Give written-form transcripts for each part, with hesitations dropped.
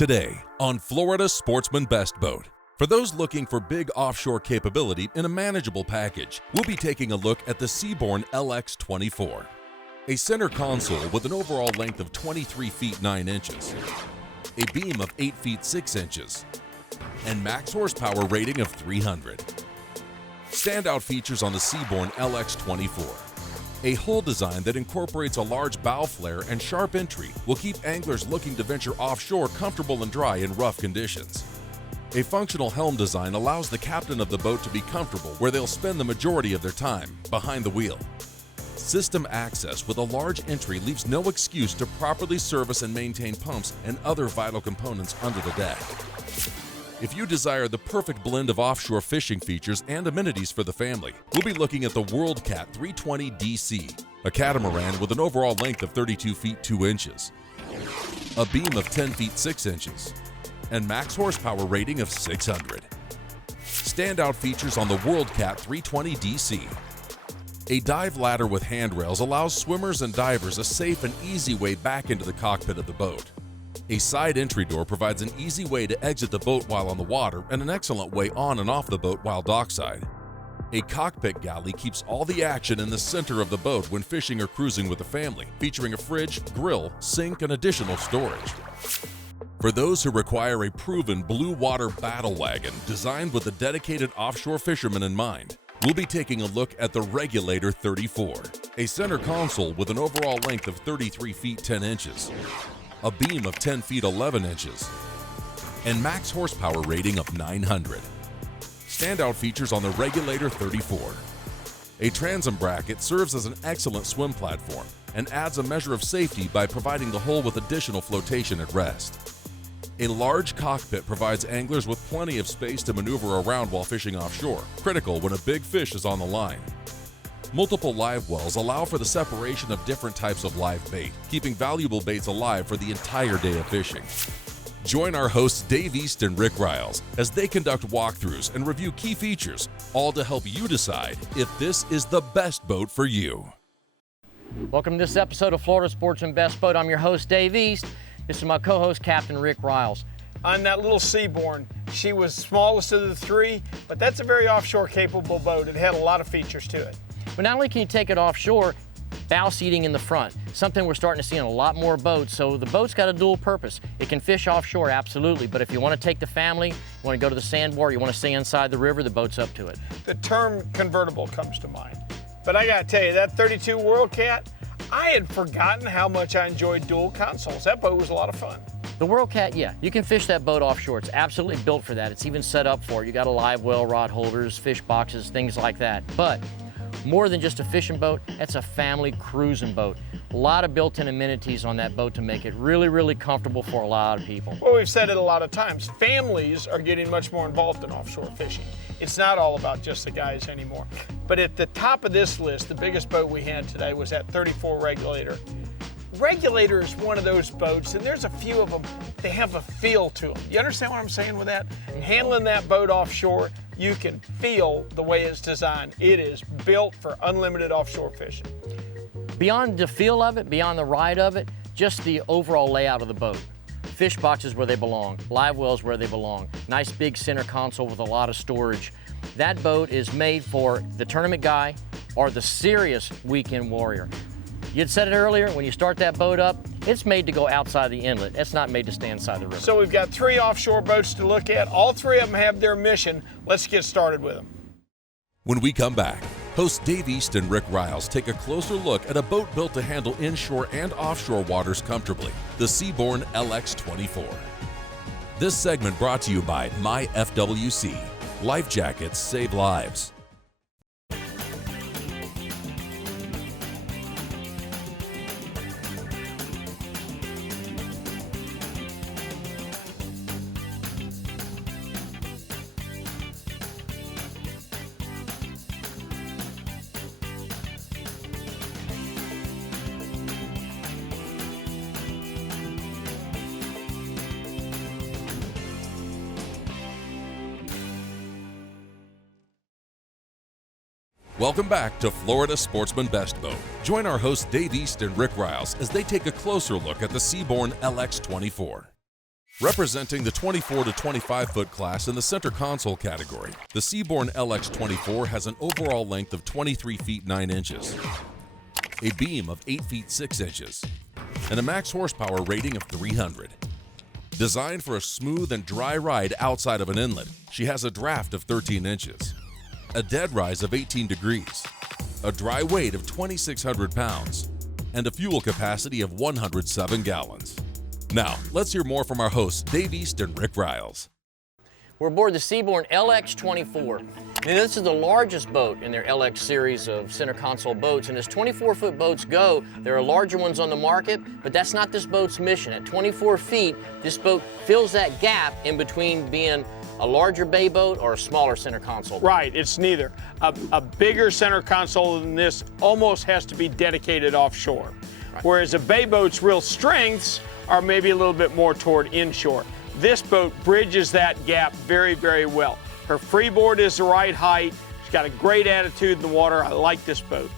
Today on Florida Sportsman Best Boat. For those looking for big offshore capability in a manageable package, we'll be taking a look at the Seaborn LX24. A center console with an overall length of 23 feet 9 inches, a beam of 8 feet 6 inches, and max horsepower rating of 300. Standout features on the Seaborn LX24. A hull design that incorporates a large bow flare and sharp entry will keep anglers looking to venture offshore comfortable and dry in rough conditions. A functional helm design allows the captain of the boat to be comfortable where they'll spend the majority of their time, behind the wheel. System access with a large entry leaves no excuse to properly service and maintain pumps and other vital components under the deck. If you desire the perfect blend of offshore fishing features and amenities for the family, we'll be looking at the WorldCat 320 DC, a catamaran with an overall length of 32 feet 2 inches, a beam of 10 feet 6 inches, and max horsepower rating of 600. Standout features on the WorldCat 320 DC. A dive ladder with handrails allows swimmers and divers a safe and easy way back into the cockpit of the boat. A side entry door provides an easy way to exit the boat while on the water and an excellent way on and off the boat while dockside. A cockpit galley keeps all the action in the center of the boat when fishing or cruising with the family, featuring a fridge, grill, sink, and additional storage. For those who require a proven blue water battle wagon designed with a dedicated offshore fisherman in mind, we'll be taking a look at the Regulator 34, a center console with an overall length of 33 feet 10 inches, a beam of 10 feet 11 inches, and max horsepower rating of 900. Standout features on the Regulator 34. A transom bracket serves as an excellent swim platform and adds a measure of safety by providing the hull with additional flotation at rest. A large cockpit provides anglers with plenty of space to maneuver around while fishing offshore, critical when a big fish is on the line. Multiple live wells allow for the separation of different types of live bait, keeping valuable baits alive for the entire day of fishing. Join our hosts Dave East and Rick Riles as they conduct walkthroughs and review key features, all to help you decide if this is the best boat for you. Welcome to this episode of Florida Sportsman Best Boat. I'm your host, Dave East. This is my co-host, Captain Rick Riles. On that little Seaborn, she was smallest of the three, but that's a very offshore capable boat. It had a lot of features to it. But not only can you take it offshore, bow seating in the front, something we're starting to see on a lot more boats. So the boat's got a dual purpose. It can fish offshore, absolutely, but if you want to take the family, you want to go to the sandbar, you want to stay inside the river, the boat's up to it. The term convertible comes to mind. But I gotta tell you, that 32 WorldCat, I had forgotten how much I enjoyed dual consoles. That boat was a lot of fun. The WorldCat, yeah, you can fish that boat offshore. It's absolutely built for that. It's even set up for it. You got a live well, rod holders, fish boxes, things like that. But more than just a fishing boat, that's a family cruising boat. A lot of built-in amenities on that boat to make it really, really comfortable for a lot of people. Well, we've said it a lot of times. Families are getting much more involved in offshore fishing. It's not all about just the guys anymore. But at the top of this list, the biggest boat we had today was that 34 Regulator. Regulator is one of those boats, and there's a few of them, they have a feel to them. You understand what I'm saying with that? Handling that boat offshore, you can feel the way it's designed. It is built for unlimited offshore fishing. Beyond the feel of it, beyond the ride of it, just the overall layout of the boat. Fish boxes where they belong, live wells where they belong, nice big center console with a lot of storage. That boat is made for the tournament guy or the serious weekend warrior. You'd said it earlier, when you start that boat up, it's made to go outside the inlet. It's not made to stay inside the river. So we've got 3 offshore boats to look at. All 3 of them have their mission. Let's get started with them. When we come back, hosts Dave East and Rick Riles take a closer look at a boat built to handle inshore and offshore waters comfortably, the Seaborn LX24. This segment brought to you by MyFWC. Life jackets save lives. Welcome back to Florida Sportsman Best Boat. Join our hosts Dave East and Rick Riles as they take a closer look at the Seaborn LX24. Representing the 24 to 25 foot class in the center console category, the Seaborn LX24 has an overall length of 23 feet 9 inches, a beam of 8 feet 6 inches, and a max horsepower rating of 300. Designed for a smooth and dry ride outside of an inlet, she has a draft of 13 inches, a dead rise of 18 degrees, a dry weight of 2,600 pounds, and a fuel capacity of 107 gallons. Now, let's hear more from our hosts, Dave East and Rick Riles. We're aboard the Seaborn LX24. Now, this is the largest boat in their LX series of center console boats, and as 24-foot boats go, there are larger ones on the market, but that's not this boat's mission. At 24 feet, this boat fills that gap in between being a larger bay boat or a smaller center console boat. Right, it's neither. A bigger center console than this almost has to be dedicated offshore, whereas a bay boat's real strengths are maybe a little bit more toward inshore. This boat bridges that gap very, very well. Her freeboard is the right height. She's got a great attitude in the water. I like this boat.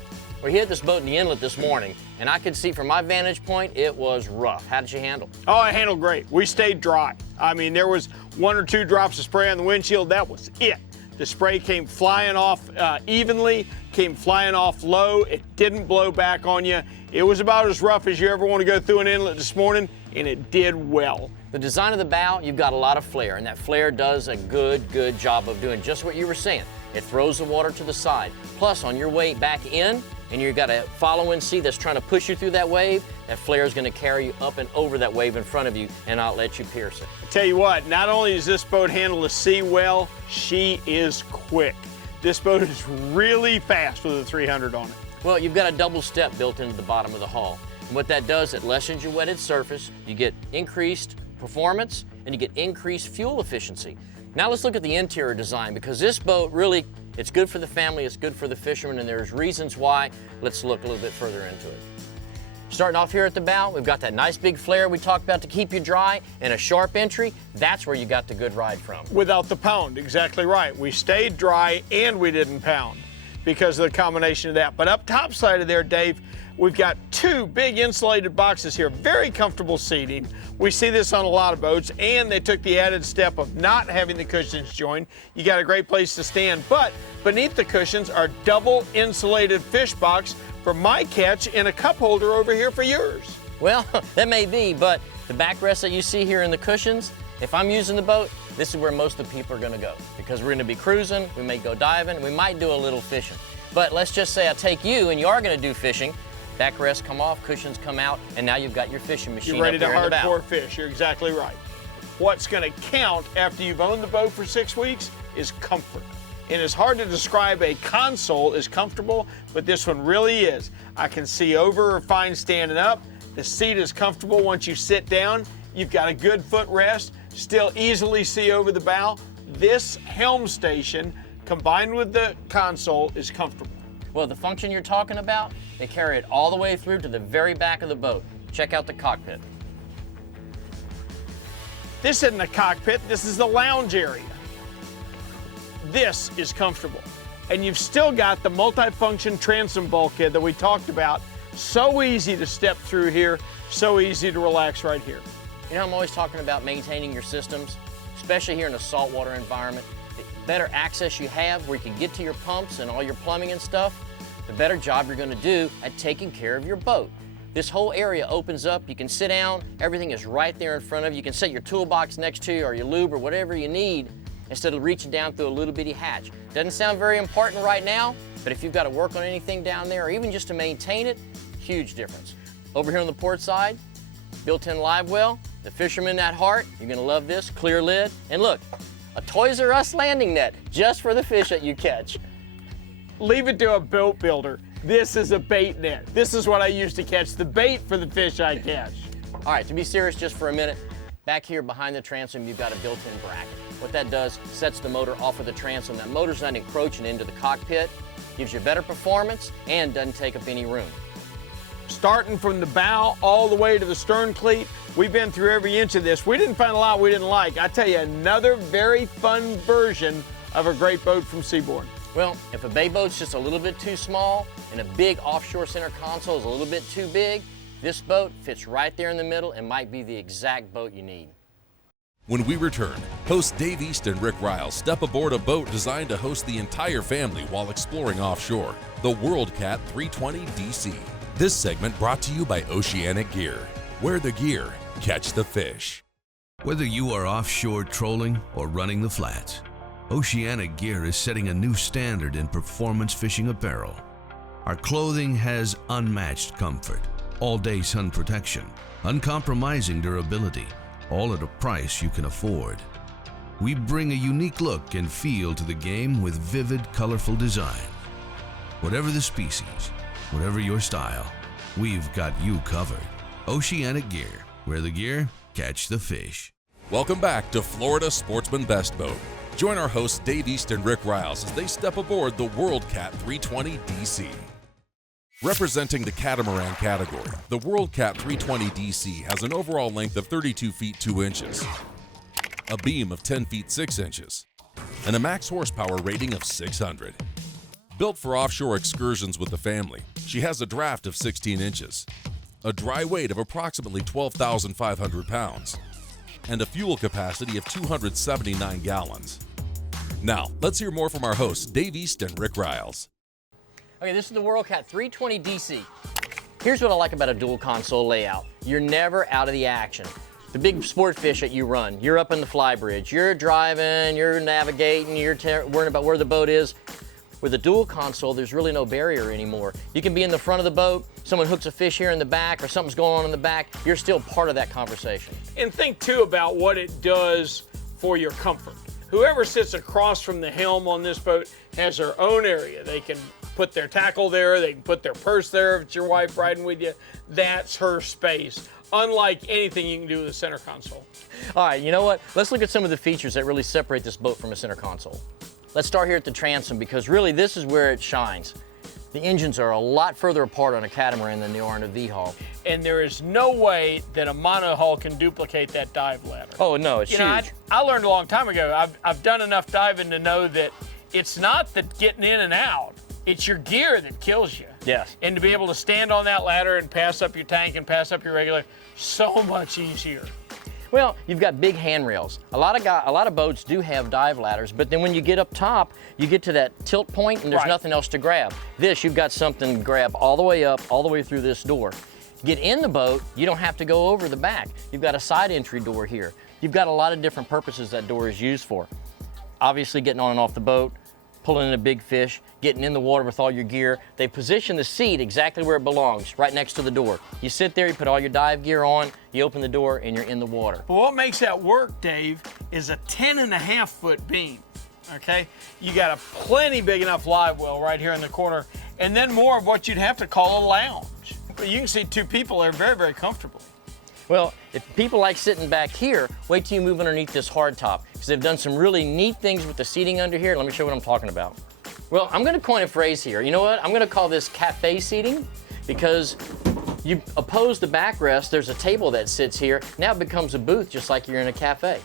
We hit this boat in the inlet this morning, and I could see from my vantage point, it was rough. How did you handle? Oh, I handled great. We stayed dry. I mean, there was 1 or 2 drops of spray on the windshield. That was it. The spray came flying off evenly, came flying off low. It didn't blow back on you. It was about as rough as you ever want to go through an inlet this morning, and it did well. The design of the bow, you've got a lot of flare, and that flare does a good job of doing just what you were saying. It throws the water to the side. Plus, on your way back in, and you've got a following sea that's trying to push you through that wave, that flare is going to carry you up and over that wave in front of you and not let you pierce it. I tell you what, not only does this boat handle the sea well, she is quick. This boat is really fast with a 300 on it. Well, you've got a double step built into the bottom of the hull. And what that does, it lessens your wetted surface, you get increased performance, and you get increased fuel efficiency. Now let's look at the interior design, because this boat really, it's good for the family, it's good for the fishermen, and there's reasons why. Let's look a little bit further into it. Starting off here at the bow, we've got that nice big flare we talked about to keep you dry, and a sharp entry. That's where you got the good ride from. Without the pound, exactly right. We stayed dry and we didn't pound because of the combination of that. But up top side of there, Dave, we've got 2 big insulated boxes here, very comfortable seating. We see this on a lot of boats, and they took the added step of not having the cushions joined. You got a great place to stand, but beneath the cushions are double insulated fish box for my catch and a cup holder over here for yours. Well, that may be, but the backrest that you see here in the cushions, if I'm using the boat, this is where most of the people are gonna go, because we're gonna be cruising, we may go diving, we might do a little fishing. But let's just say I take you and you are gonna do fishing, backrest come off, cushions come out, and now you've got your fishing machine You're ready to up here in the bow. hardcore fish, you're exactly right. What's gonna count after you've owned the boat for 6 weeks is comfort. And it's hard to describe a console as comfortable, but this one really is. I can see over or fine standing up. The seat is comfortable once you sit down. You've got a good footrest, still easily see over the bow. This helm station, combined with the console, is comfortable. Well, the function you're talking about, they carry it all the way through to the very back of the boat. Check out the cockpit. This isn't a cockpit, this is the lounge area. This is comfortable. And you've still got the multifunction transom bulkhead that we talked about. So easy to step through here, so easy to relax right here. You know, I'm always talking about maintaining your systems, especially here in a saltwater environment. The better access you have where you can get to your pumps and all your plumbing and stuff, the better job you're gonna do at taking care of your boat. This whole area opens up, you can sit down, everything is right there in front of you. You can set your toolbox next to you or your lube or whatever you need instead of reaching down through a little bitty hatch. Doesn't sound very important right now, but if you've got to work on anything down there or even just to maintain it, huge difference. Over here on the port side, built-in live well, the fisherman at heart, you're gonna love this, clear lid, and look, a Toys R Us landing net just for the fish that you catch. Leave it to a boat builder. This is a bait net. This is what I use to catch the bait for the fish I catch. All right, to be serious just for a minute, back here behind the transom, you've got a built-in bracket. What that does, sets the motor off of the transom. That motor's not encroaching into the cockpit, gives you better performance, and doesn't take up any room. Starting from the bow all the way to the stern cleat, we've been through every inch of this. We didn't find a lot we didn't like. I tell you, another very fun version of a great boat from Seaborn. Well, if a bay boat's just a little bit too small and a big offshore center console is a little bit too big, this boat fits right there in the middle and might be the exact boat you need. When we return, hosts Dave East and Rick Riles step aboard a boat designed to host the entire family while exploring offshore, the WorldCat 320 DC. This segment brought to you by Oceanic Gear. Wear the gear, catch the fish. Whether you are offshore trolling or running the flats, Oceanic Gear is setting a new standard in performance fishing apparel. Our clothing has unmatched comfort, all-day sun protection, uncompromising durability, all at a price you can afford. We bring a unique look and feel to the game with vivid, colorful design. Whatever the species, whatever your style, we've got you covered. Oceanic Gear. Wear the gear, catch the fish. Welcome back to Florida Sportsman Best Boat. Join our hosts Dave East and Rick Riles as they step aboard the WorldCat 320 DC. Representing the catamaran category, the WorldCat 320 DC has an overall length of 32 feet 2 inches, a beam of 10 feet 6 inches, and a max horsepower rating of 600. Built for offshore excursions with the family, she has a draft of 16 inches, a dry weight of approximately 12,500 pounds, and a fuel capacity of 279 gallons. Now, let's hear more from our hosts, Dave East and Rick Riles. Okay, this is the WorldCat 320 DC. Here's what I like about a dual console layout. You're never out of the action. The big sport fish that you run, you're up in the fly bridge, you're driving, you're navigating, you're worrying about where the boat is. With a dual console, there's really no barrier anymore. You can be in the front of the boat, someone hooks a fish here in the back, or something's going on in the back, you're still part of that conversation. And think too about what it does for your comfort. Whoever sits across from the helm on this boat has their own area. They can put their tackle there, they can put their purse there if it's your wife riding with you. That's her space, unlike anything you can do with a center console. All right, you know what? Let's look at some of the features that really separate this boat from a center console. Let's start here at the transom, because really this is where it shines. The engines are a lot further apart on a catamaran than they are on a V-hull. And there is no way that a monohull can duplicate that dive ladder. Oh no, it's huge. I learned a long time ago, I've done enough diving to know that it's not the getting in and out, it's your gear that kills you. Yes. And to be able to stand on that ladder and pass up your tank and pass up your regulator, so much easier. Well, you've got big handrails. A lot of boats do have dive ladders, but then when you get up top, you get to that tilt point and there's nothing else to grab. This, you've got something to grab all the way up, all the way through this door. To get in the boat, you don't have to go over the back. You've got a side entry door here. You've got a lot of different purposes that door is used for. Obviously getting on and off the boat, pulling in a big fish, getting in the water with all your gear. They position the seat exactly where it belongs, right next to the door. You sit there, you put all your dive gear on, you open the door, and you're in the water. But what makes that work, Dave, is a 10.5-foot beam, okay? You got a plenty big enough live well right here in the corner, and then more of what you'd have to call a lounge. But you can see two people there very, very comfortably. Well, if people like sitting back here, wait till you move underneath this hardtop, because they've done some really neat things with the seating under here. Let me show you what I'm talking about. Well, I'm going to coin a phrase here. You know what? I'm going to call this cafe seating, because you oppose the backrest, there's a table that sits here. Now it becomes a booth, just like you're in a cafe.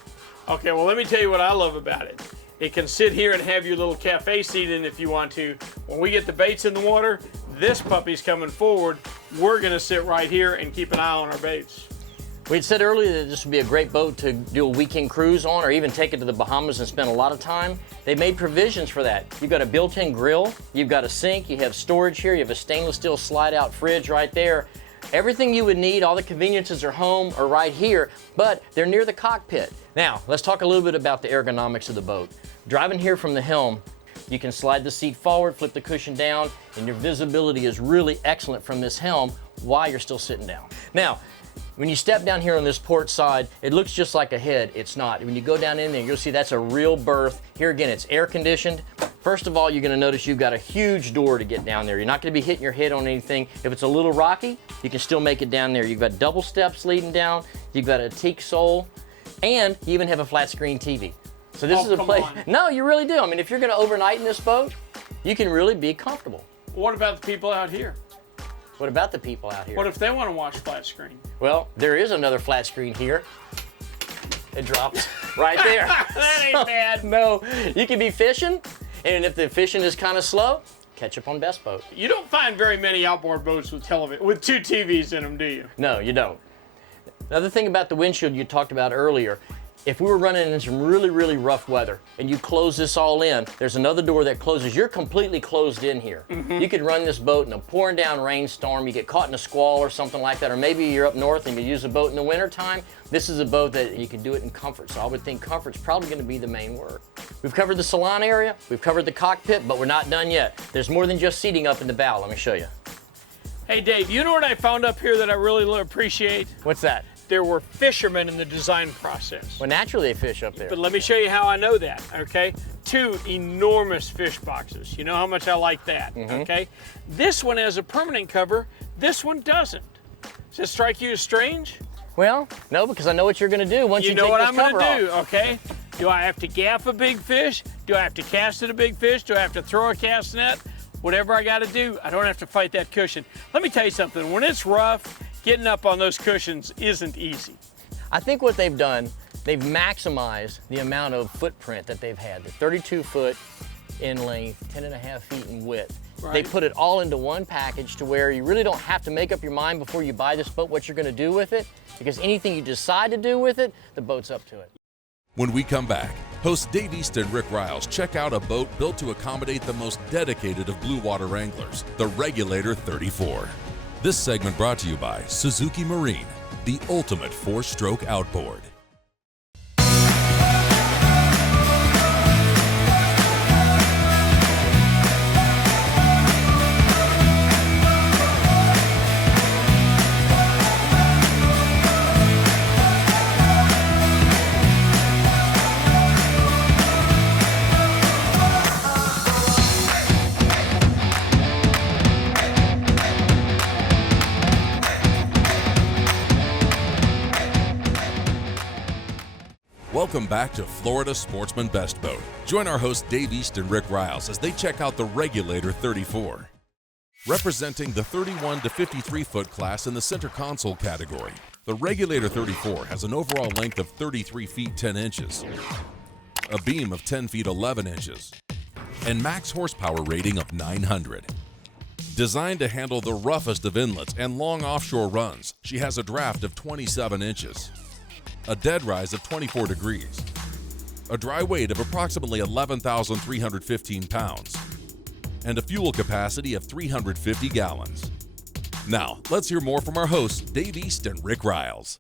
Okay, well, let me tell you what I love about it. It can sit here and have your little cafe seating if you want to. When we get the baits in the water, this puppy's coming forward. We're going to sit right here and keep an eye on our baits. We had said earlier that this would be a great boat to do a weekend cruise on, or even take it to the Bahamas and spend a lot of time. They made provisions for that. You've got a built-in grill, you've got a sink, you have storage here, you have a stainless steel slide-out fridge right there. Everything you would need, all the conveniences are home or right here, but they're near the cockpit. Now, let's talk a little bit about the ergonomics of the boat. Driving here from the helm, you can slide the seat forward, flip the cushion down, and your visibility is really excellent from this helm while you're still sitting down. Now, when you step down here on this port side, it looks just like a head. It's not. When you go down in there, you'll see that's a real berth. Here again, it's air conditioned. First of all, you're going to notice you've got a huge door to get down there. You're not going to be hitting your head on anything. If it's a little rocky, you can still make it down there. You've got double steps leading down. You've got a teak sole, and you even have a flat screen TV. So this is a place. No, you really do. I mean, if you're going to overnight in this boat, you can really be comfortable. What about the people out here? What about the people out here? What if they want to watch flat screen? Well, there is another flat screen here. It drops right there. That ain't bad. No, you can be fishing, and if the fishing is kind of slow, catch up on Best Boat. You don't find very many outboard boats with with two TVs in them, do you? No, you don't. Another thing about the windshield you talked about earlier, If we were running in some really, really rough weather and you close this all in, there's another door that closes. You're completely closed in here. You could run this boat in a pouring down rainstorm. You get caught in a squall or something like that, or maybe you're up north and you use a boat in the wintertime. This is a boat that you can do it in comfort. So I would think comfort's probably going to be the main word. We've covered the salon area, we've covered the cockpit, but we're not done yet. There's more than just seating up in the bow. Let me show you. Hey Dave, you know what I found up here that I really appreciate? What's that? There were fishermen in the design process. Well, naturally they fish up there. But let me show you how I know that, okay? 2 enormous fish boxes. You know how much I like that, okay? This one has a permanent cover, this one doesn't. Does it strike you as strange? Well, no, because I know what you're going to do once you know take what this I'm going cover to do, off. okay? Do I have to gaff a big fish? Do I have to cast at a big fish? Do I have to throw a cast net? Whatever I got to do, I don't have to fight that cushion. Let me tell you something, when it's rough, getting up on those cushions isn't easy. I think what they've done, they've maximized the amount of footprint that they've had. The 32 foot in length, 10.5 feet in width. Right. They put it all into one package to where you really don't have to make up your mind before you buy this boat what you're going to do with it, because anything you decide to do with it, the boat's up to it. When we come back, hosts Dave East and Rick Riles check out a boat built to accommodate the most dedicated of blue water anglers, the Regulator 34. This segment brought to you by Suzuki Marine, the ultimate 4-stroke outboard. Welcome back to Florida Sportsman Best Boat. Join our hosts Dave East and Rick Riles as they check out the Regulator 34. Representing the 31 to 53 foot class in the center console category, the Regulator 34 has an overall length of 33 feet 10 inches, a beam of 10 feet 11 inches, and max horsepower rating of 900. Designed to handle the roughest of inlets and long offshore runs, she has a draft of 27 inches. A dead rise of 24 degrees, a dry weight of approximately 11,315 pounds, and a fuel capacity of 350 gallons. Now, let's hear more from our hosts, Dave East and Rick Riles.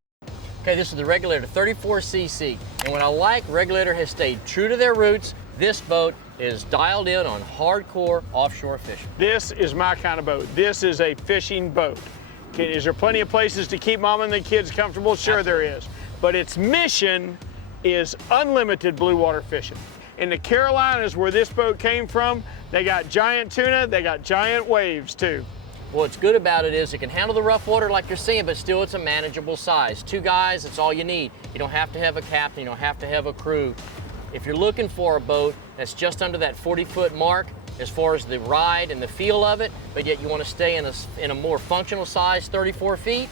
Okay, this is the Regulator 34cc, and what I like, Regulator has stayed true to their roots. This boat is dialed in on hardcore offshore fishing. This is my kind of boat. This is a fishing boat. Is there plenty of places to keep mom and the kids comfortable? Sure there is. But its mission is unlimited blue water fishing. In the Carolinas, where this boat came from, they got giant tuna, they got giant waves too. What's good about it is it can handle the rough water like you're seeing, but still it's a manageable size. 2 guys, that's all you need. You don't have to have a captain, you don't have to have a crew. If you're looking for a boat that's just under that 40-foot mark, as far as the ride and the feel of it, but yet you want to stay in a more functional size, 34 feet,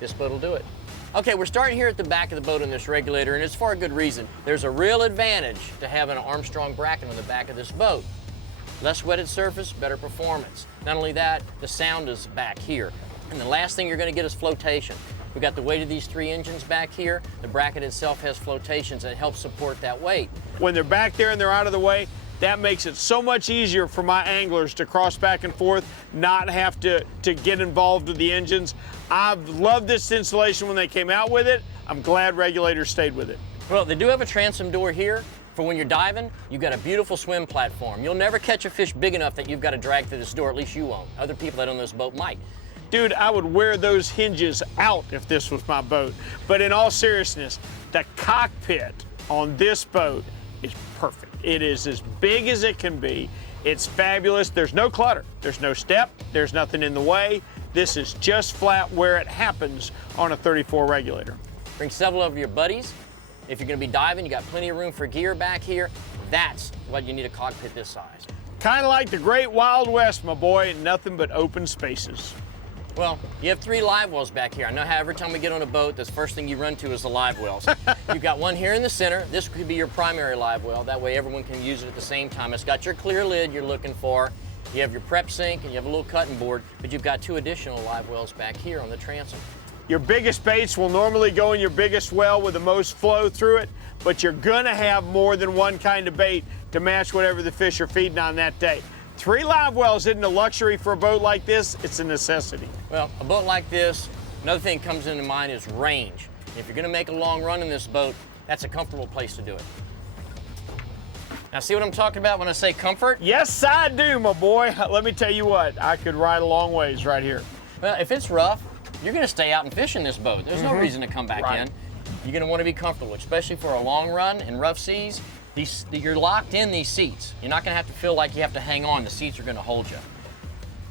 this boat will do it. Okay, we're starting here at the back of the boat in this Regulator, and it's for a good reason. There's a real advantage to having an Armstrong bracket on the back of this boat. Less wetted surface, better performance. Not only that, the sound is back here. And the last thing you're going to get is flotation. We've got the weight of these 3 engines back here. The bracket itself has flotations that help support that weight. When they're back there and they're out of the way, that makes it so much easier for my anglers to cross back and forth, not have to get involved with the engines. I've loved this installation when they came out with it. I'm glad Regulator stayed with it. Well, they do have a transom door here for when you're diving. You've got a beautiful swim platform. You'll never catch a fish big enough that you've got to drag through this door, at least you won't. Other people that own this boat might. Dude, I would wear those hinges out if this was my boat. But in all seriousness, the cockpit on this boat is perfect. It is as big as it can be. It's fabulous. There's no clutter. There's no step. There's nothing in the way. This is just flat where it happens on a 34 Regulator. Bring several of your buddies. If you're going to be diving, you got plenty of room for gear back here. That's what you need a cockpit this size. Kind of like the Great Wild West, my boy. Nothing but open spaces. Well, you have 3 live wells back here. I know how every time we get on a boat, the first thing you run to is the live wells. You've got one here in the center. This could be your primary live well. That way everyone can use it at the same time. It's got your clear lid you're looking for. You have your prep sink and you have a little cutting board, but you've got 2 additional live wells back here on the transom. Your biggest baits will normally go in your biggest well with the most flow through it, but you're gonna have more than one kind of bait to match whatever the fish are feeding on that day. 3 live wells isn't a luxury for a boat like this, it's a necessity. Well, a boat like this, another thing that comes into mind is range. If you're gonna make a long run in this boat, that's a comfortable place to do it. Now see what I'm talking about when I say comfort? Yes, I do, my boy. Let me tell you what, I could ride a long ways right here. Well, if it's rough, you're gonna stay out and fish in this boat. There's no reason to come back in. You're gonna wanna be comfortable, especially for a long run in rough seas. You're locked in these seats. You're not gonna have to feel like you have to hang on. The seats are gonna hold you.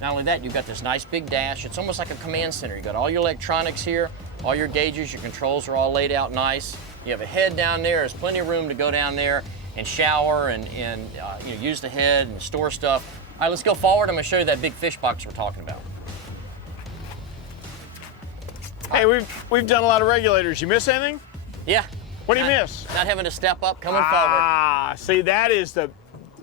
Not only that, you've got this nice big dash. It's almost like a command center. You've got all your electronics here, all your gauges, your controls are all laid out nice. You have a head down there. There's plenty of room to go down there and shower and use the head and store stuff. All right, let's go forward. I'm gonna show you that big fish box we're talking about. Hey, we've done a lot of regulators. You miss anything? Yeah. What do you miss? Not having to step up, coming forward. Ah, see, that is the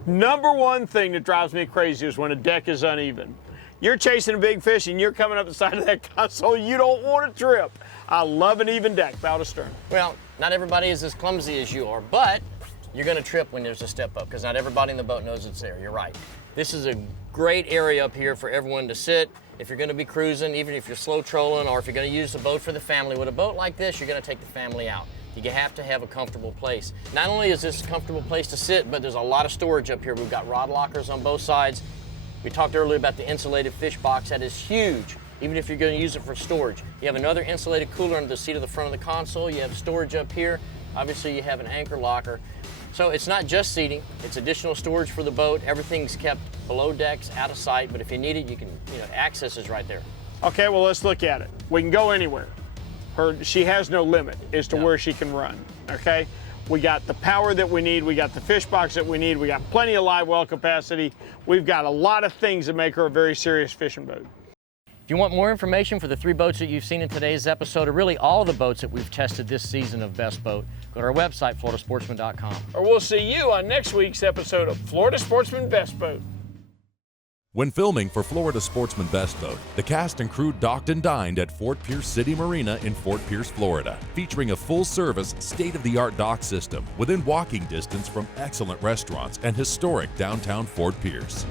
#1 thing that drives me crazy is when a deck is uneven. You're chasing a big fish and you're coming up the side of that console, you don't want to trip. I love an even deck, bow to stern. Well, not everybody is as clumsy as you are, but you're gonna trip when there's a step up because not everybody in the boat knows it's there, you're right. This is a great area up here for everyone to sit. If you're gonna be cruising, even if you're slow trolling or if you're gonna use the boat for the family, with a boat like this, you're gonna take the family out. You have to have a comfortable place. Not only is this a comfortable place to sit, but there's a lot of storage up here. We've got rod lockers on both sides. We talked earlier about the insulated fish box. That is huge, even if you're gonna use it for storage. You have another insulated cooler under the seat of the front of the console. You have storage up here. Obviously, you have an anchor locker. So it's not just seating, it's additional storage for the boat. Everything's kept below decks, out of sight, but if you need it, you can, access is right there. Okay, well, let's look at it. We can go anywhere. She has no limit as to where she can run, okay? We got the power that we need, we got the fish box that we need, we got plenty of live well capacity. We've got a lot of things that make her a very serious fishing boat. If you want more information for the 3 boats that you've seen in today's episode, or really all the boats that we've tested this season of Best Boat, go to our website, floridasportsman.com. Or we'll see you on next week's episode of Florida Sportsman Best Boat. When filming for Florida Sportsman Best Boat, the cast and crew docked and dined at Fort Pierce City Marina in Fort Pierce, Florida, featuring a full-service, state-of-the-art dock system within walking distance from excellent restaurants and historic downtown Fort Pierce.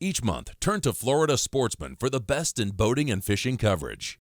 Each month, turn to Florida Sportsman for the best in boating and fishing coverage.